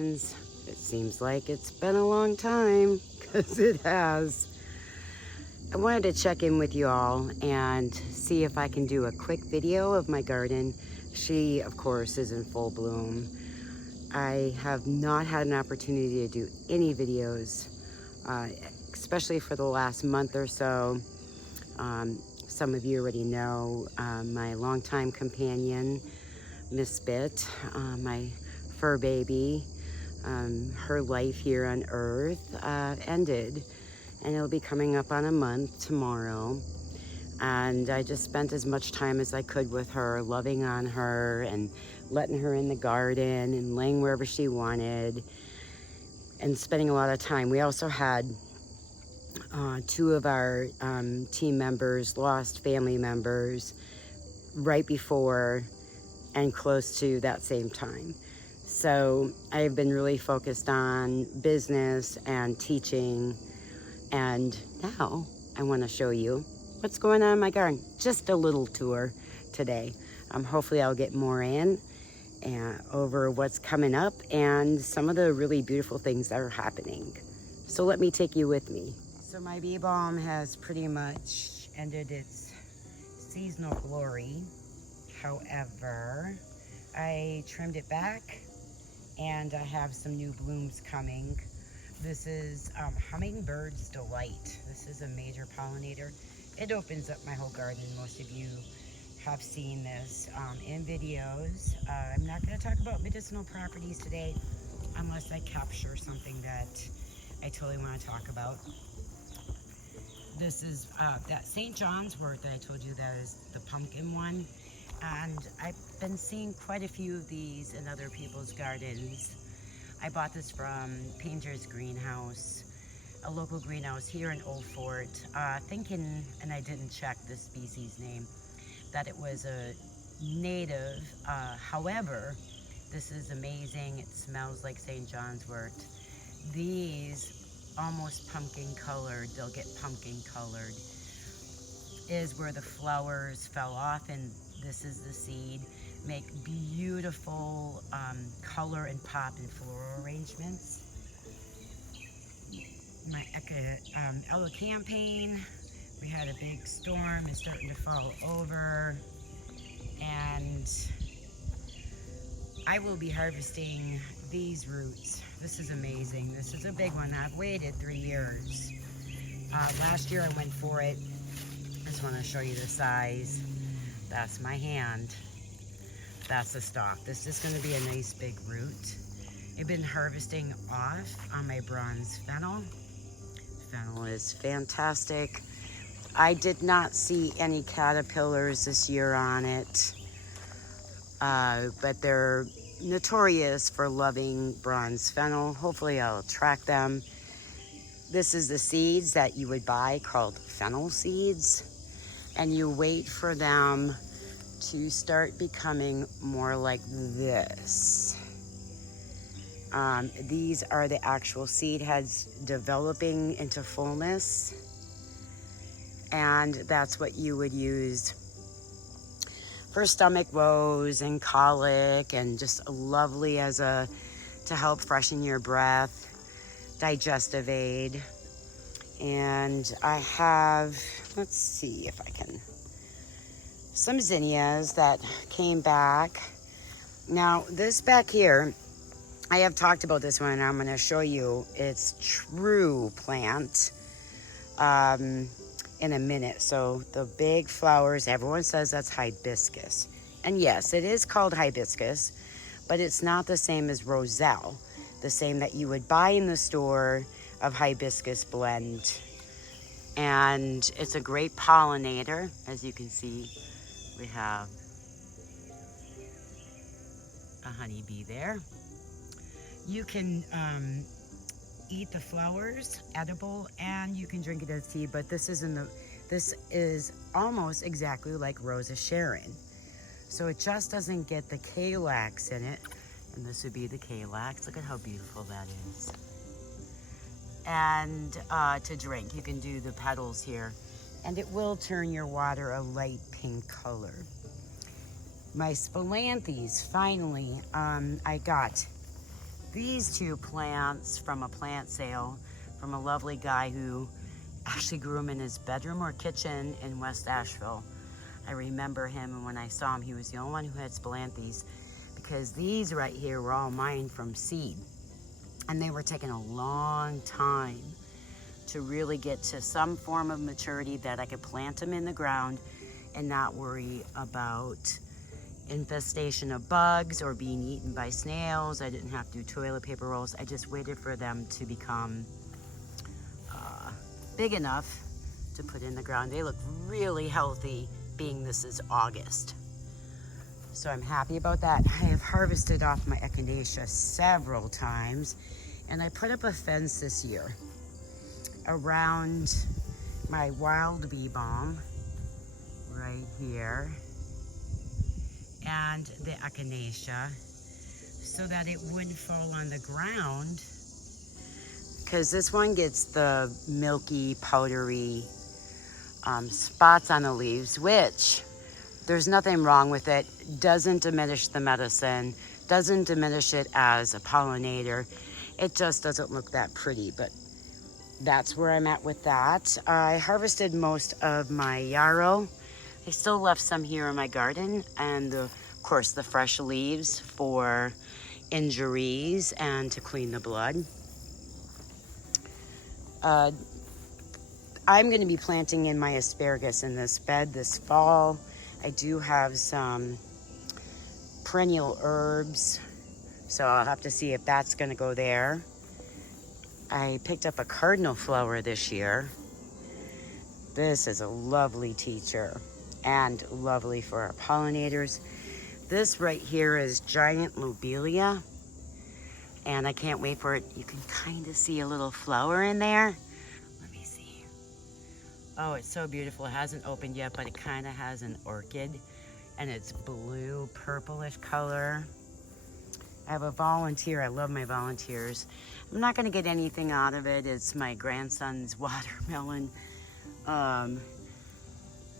friends. It seems like it's been a long time, because it has. I wanted to check in with you all and see if I can do a quick video of my garden. She, of course, is in full bloom. I have not had an opportunity to do any videos, especially for the last month or so. Some of you already know my longtime companion, Miss Bit, my fur baby. Her life here on Earth ended, and it'll be coming up on a month tomorrow. And I just spent as much time as I could with her, loving on her and letting her in the garden and laying wherever she wanted and spending a lot of time. We also had two of our team members lost family members right before and close to that same time. So I've been really focused on business and teaching, and now I want to show you what's going on in my garden. Just a little tour today. Hopefully I'll get more in and over what's coming up and some of the really beautiful things that are happening. So let me take you with me. So my bee balm has pretty much ended its seasonal glory. However, I trimmed it back and I have some new blooms coming. This is Hummingbird's Delight. This is a major pollinator. It opens up my whole garden. Most of you have seen this in videos. I'm not going to talk about medicinal properties today unless I capture something that I totally want to talk about. This is that St. John's wort that I told you that is the pumpkin one. And I've been seeing quite a few of these in other people's gardens. I bought this from Painter's Greenhouse, a local greenhouse here in Old Fort, thinking, and I didn't check the species name, that it was a native. However, this is amazing. It smells like St. John's wort. These almost pumpkin colored, they'll get pumpkin colored, is where the flowers fell off, and this is the seed. Make beautiful color and pop and floral arrangements. My Ella campaign, we had a big storm. It's starting to fall over, and I will be harvesting these roots. This is amazing. This is a big one. I've waited 3 years. Last year I went for it. I just want to show you the size. That's my hand. That's the stalk. This is going to be a nice big root. I've been harvesting off on my bronze fennel. Fennel is fantastic. I did not see any caterpillars this year on it, but they're notorious for loving bronze fennel. Hopefully I'll track them. This is the seeds that you would buy called fennel seeds, and you wait for them to start becoming more like this. These are the actual seed heads developing into fullness, and that's what you would use for stomach woes and colic, and just lovely as to help freshen your breath, digestive aid. And I have, let's see if I can, some zinnias that came back. Now this back here, I have talked about this one, and I'm going to show you its true plant in a minute. So the big flowers, everyone says that's hibiscus. And yes, it is called hibiscus, but it's not the same as roselle, the same that you would buy in the store of hibiscus blend. And it's a great pollinator. As you can see, we have a honeybee there. You can eat the flowers, edible, and you can drink it as tea, but this is almost exactly like Rosa Sharon. So it just doesn't get the calyx in it, and this would be the calyx. Look at how beautiful that is. And to drink, you can do the petals here, and it will turn your water a light pink color. My spilanthes, finally, I got these two plants from a plant sale from a lovely guy who actually grew them in his bedroom or kitchen in West Asheville. I remember him, and when I saw him, he was the only one who had Spilanthes, because these right here were all mine from seed. And they were taking a long time to really get to some form of maturity that I could plant them in the ground and not worry about infestation of bugs or being eaten by snails. I didn't have to do toilet paper rolls. I just waited for them to become big enough to put in the ground. They look really healthy, being this is August. So I'm happy about that. I have harvested off my echinacea several times, and I put up a fence this year around my wild bee balm right here and the echinacea so that it wouldn't fall on the ground, because this one gets the milky, powdery spots on the leaves, which there's nothing wrong with it. Doesn't diminish the medicine, doesn't diminish it as a pollinator. It just doesn't look that pretty, but that's where I'm at with that. I harvested most of my yarrow. I still left some here in my garden, and of course the fresh leaves for injuries and to clean the blood. I'm going to be planting in my asparagus in this bed this fall. I do have some perennial herbs, so I'll have to see if that's going to go there. I picked up a cardinal flower this year. This is a lovely teacher and lovely for our pollinators. This right here is giant lobelia, and I can't wait for it. You can kind of see a little flower in there. Let me see. Oh, it's so beautiful. It hasn't opened yet, but it kind of has an orchid, and it's blue, purplish color. I have a volunteer. I love my volunteers. I'm not going to get anything out of it. It's my grandson's watermelon.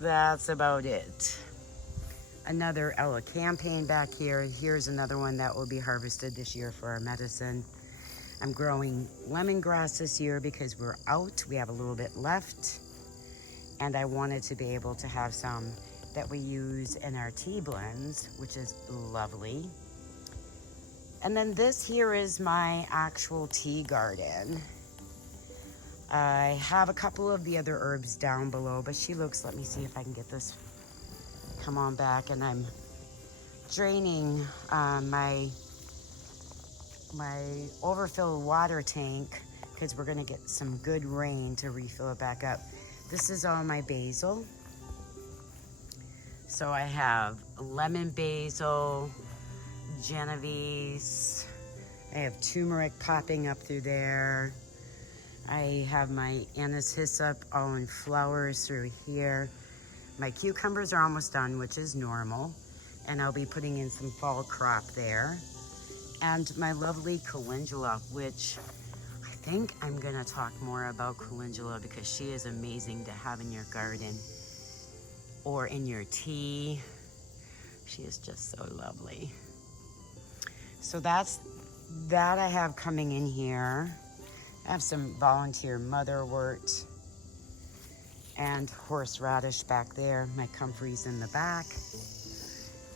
That's about it. Another elecampane back here. Here's another one that will be harvested this year for our medicine. I'm growing lemongrass this year because we're out. We have a little bit left, and I wanted to be able to have some that we use in our tea blends, which is lovely. And then this here is my actual tea garden. I have a couple of the other herbs down below, but she looks, let me see if I can get this, come on back, and I'm draining my overfilled water tank because we're gonna get some good rain to refill it back up. This is all my basil. So I have lemon basil, Genovese, I have turmeric popping up through there. I have my anise hyssop all in flowers through here. My cucumbers are almost done, which is normal, and I'll be putting in some fall crop there. And my lovely calendula, which I think I'm gonna talk more about calendula because she is amazing to have in your garden or in your tea. She is just so lovely. So that's that I have coming in here. I have some volunteer motherwort and horseradish back there. My comfrey's in the back.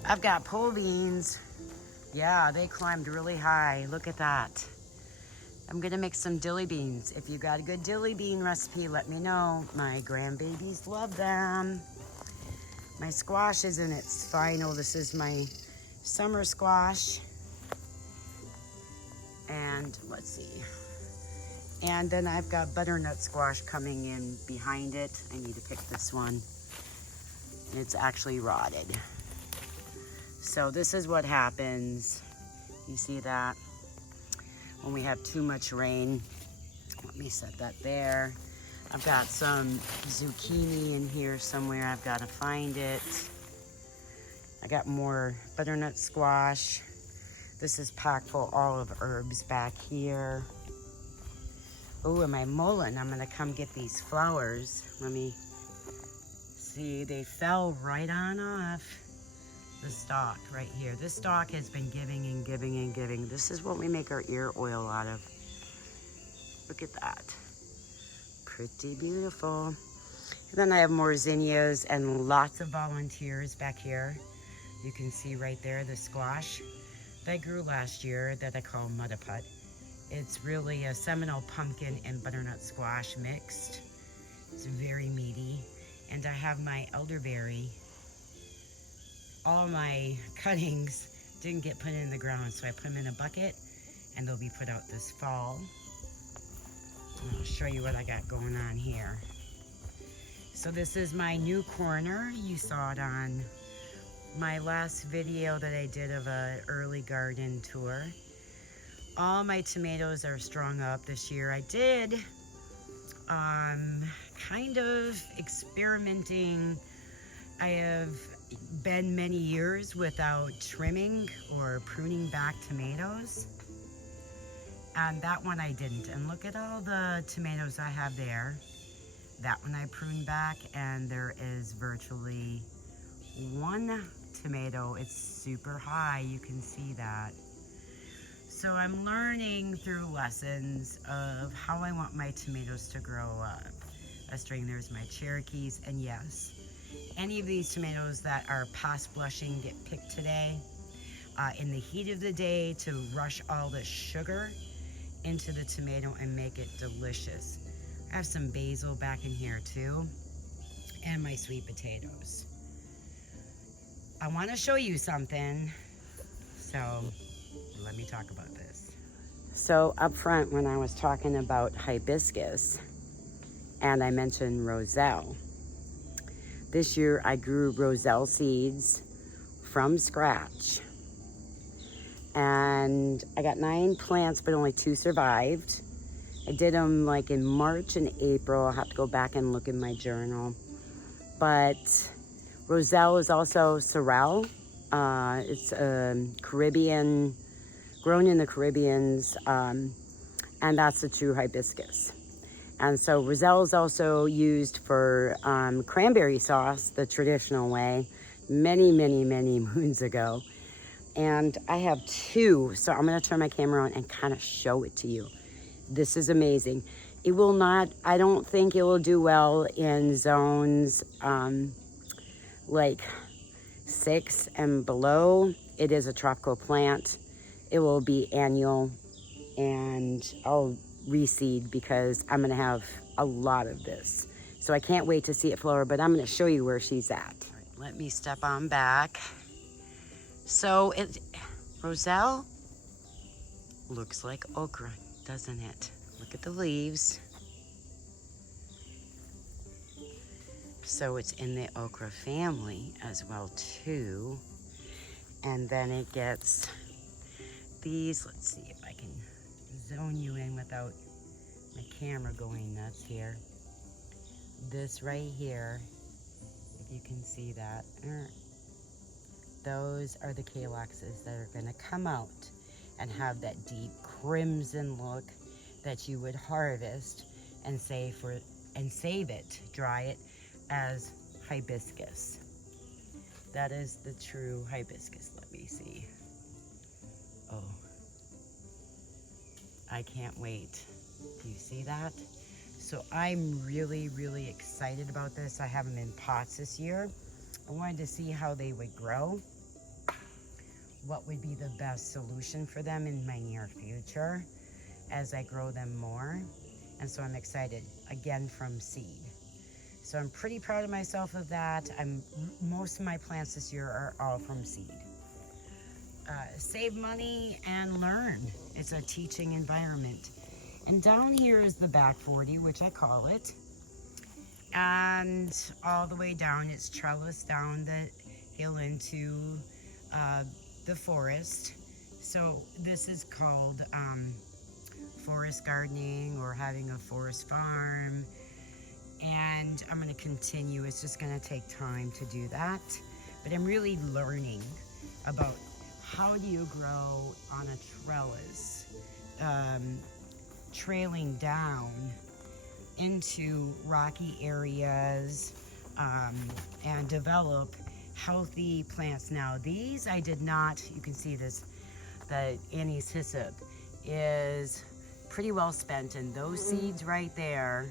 I've got pole beans. Yeah, they climbed really high. Look at that. I'm gonna make some dilly beans. If you got a good dilly bean recipe, let me know. My grandbabies love them. My squash is in its final. This is my summer squash. And let's see. And then I've got butternut squash coming in behind it. I need to pick this one. It's actually rotted. So this is what happens. You see that? When we have too much rain. Let me set that there. I've got some zucchini in here somewhere. I've got to find it. I got more butternut squash. This is packed full olive herbs back here. Oh, and my mullein, I'm gonna come get these flowers. Let me see, they fell right on off. the stalk right here. This stalk has been giving and giving and giving. This is what we make our ear oil out of. Look at that. Pretty beautiful. And then I have more zinnias and lots of volunteers back here. You can see right there the squash that I grew last year that I call Muttaput. It's really a Seminole pumpkin and butternut squash mixed. It's very meaty. And I have my elderberry. All my cuttings didn't get put in the ground, so I put them in a bucket and they'll be put out this fall. I'll show you what I got going on here. So this is my new corner. You saw it on my last video that I did of an early garden tour. All my tomatoes are strung up this year. I did kind of experimenting. I have been many years without trimming or pruning back tomatoes. And that one I didn't. And look at all the tomatoes I have there. That one I pruned back, and there is virtually one tomato. It's super high, you can see that. So I'm learning through lessons of how I want my tomatoes to grow up. A string, there's my Cherokees, and yes, any of these tomatoes that are past blushing get picked today. In the heat of the day to rush all the sugar into the tomato and make it delicious. I have some basil back in here too, and my sweet potatoes. I want to show you something, so let me talk about this. So up front, when I was talking about hibiscus, and I mentioned roselle, this year I grew roselle seeds from scratch. And I got 9 plants, but only 2 survived. I did them like in March and April. I'll have to go back and look in my journal. But roselle is also sorrel. It's Caribbean, grown in the Caribbeans, and that's the true hibiscus. And so roselle is also used for cranberry sauce, the traditional way, many, many, many moons ago. And I have 2, so I'm gonna turn my camera on and kind of show it to you. This is amazing. It will not, I don't think it will do well in zones like 6 and below. It is a tropical plant. It will be annual, and I'll reseed because I'm gonna have a lot of this. So I can't wait to see it flower, but I'm gonna show you where she's at. All right, let me step on back. So roselle looks like okra, doesn't it? Look at the leaves. So it's in the okra family as well too. And then it gets these, let's see if I can zone you in without my camera going nuts here. This right here, if you can see that. Those are the calyxes that are gonna come out and have that deep crimson look that you would harvest and save it, dry it as hibiscus. That is the true hibiscus. Let me see. Oh, I can't wait. Do you see that? So I'm really, really excited about this. I have them in pots this year. I wanted to see how they would grow, what would be the best solution for them in my near future as I grow them more. And so I'm excited, again, from seed. So I'm pretty proud of myself of that. Most of my plants this year are all from seed. Save money and learn. It's a teaching environment. And down here is the back 40, which I call it. And all the way down, it's trellis down the hill into the forest. So this is called forest gardening or having a forest farm. And I'm going to continue. It's just going to take time to do that. But I'm really learning about how do you grow on a trellis, trailing down into rocky areas, and develop healthy plants. Now these I did not, you can see this, the anise hyssop is pretty well spent, and those seeds right there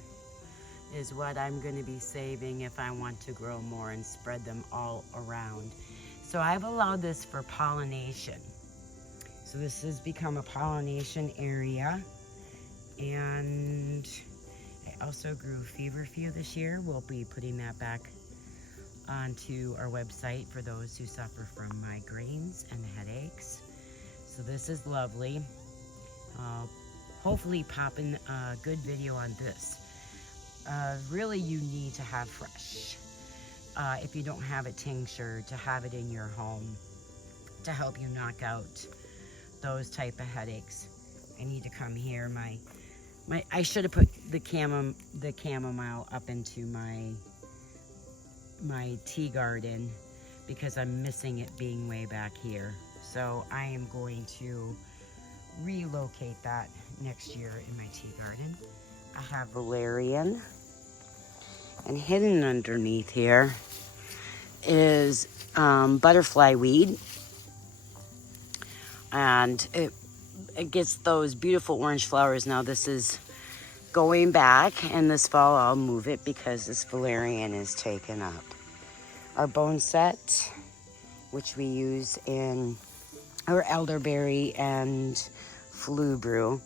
is what I'm going to be saving if I want to grow more and spread them all around. So I've allowed this for pollination. So this has become a pollination area. And I also grew feverfew this year. We'll be putting that back onto our website for those who suffer from migraines and headaches. So this is lovely. Hopefully popping a good video on this. Really, you need to have fresh. If you don't have a tincture, to have it in your home to help you knock out those type of headaches. I need to come here. I should have put the chamomile up into my tea garden because I'm missing it being way back here. So I am going to relocate that next year in my tea garden. I have valerian, and hidden underneath here is butterfly weed, and it gets those beautiful orange flowers. Now this is going back, and this fall I'll move it because this valerian is taken up. Our bone set, which we use in our elderberry and flu brew.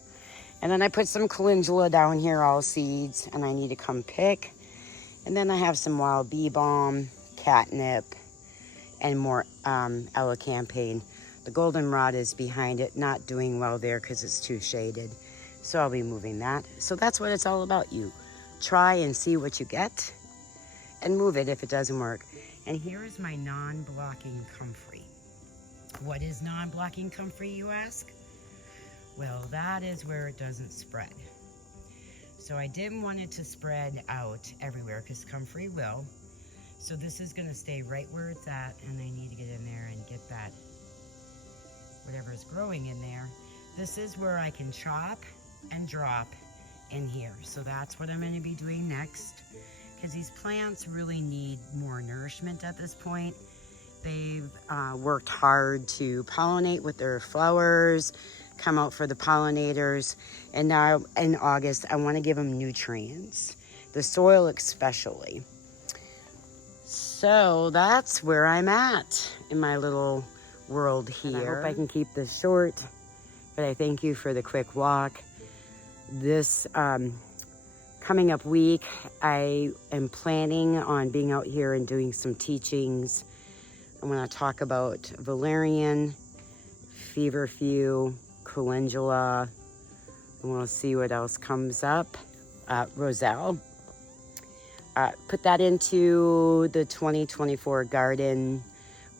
And then I put some calendula down here, all seeds, and I need to come pick. And then I have some wild bee balm, catnip, and more elecampane. The goldenrod is behind it, not doing well there because it's too shaded. So I'll be moving that. So that's what it's all about. You try and see what you get and move it if it doesn't work. And here is my non-blocking comfrey. What is non-blocking comfrey, you ask? Well, that is where it doesn't spread. So I didn't want it to spread out everywhere because comfrey will. So this is going to stay right where it's at, and I need to get in there and get that, whatever is growing in there. This is where I can chop and drop in here. So that's what I'm going to be doing next, because these plants really need more nourishment at this point. They've worked hard to pollinate with their flowers, come out for the pollinators, and now in August I want to give them nutrients, the soil especially. So that's where I'm at in my little world here. And I hope I can keep this short, but I thank you for the quick walk. This coming up week, I am planning on being out here and doing some teachings. I'm going to talk about valerian, feverfew, calendula, and we'll see what else comes up. Roselle. Put that into the 2024 garden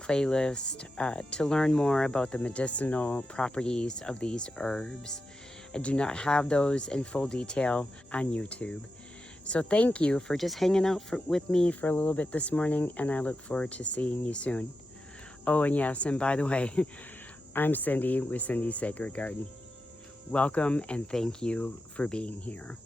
playlist to learn more about the medicinal properties of these herbs. I do not have those in full detail on YouTube. So thank you for just hanging out with me for a little bit this morning, and I look forward to seeing you soon. Oh, and yes, and by the way, I'm Cindy with Cindy's Sacred Garden. Welcome and thank you for being here.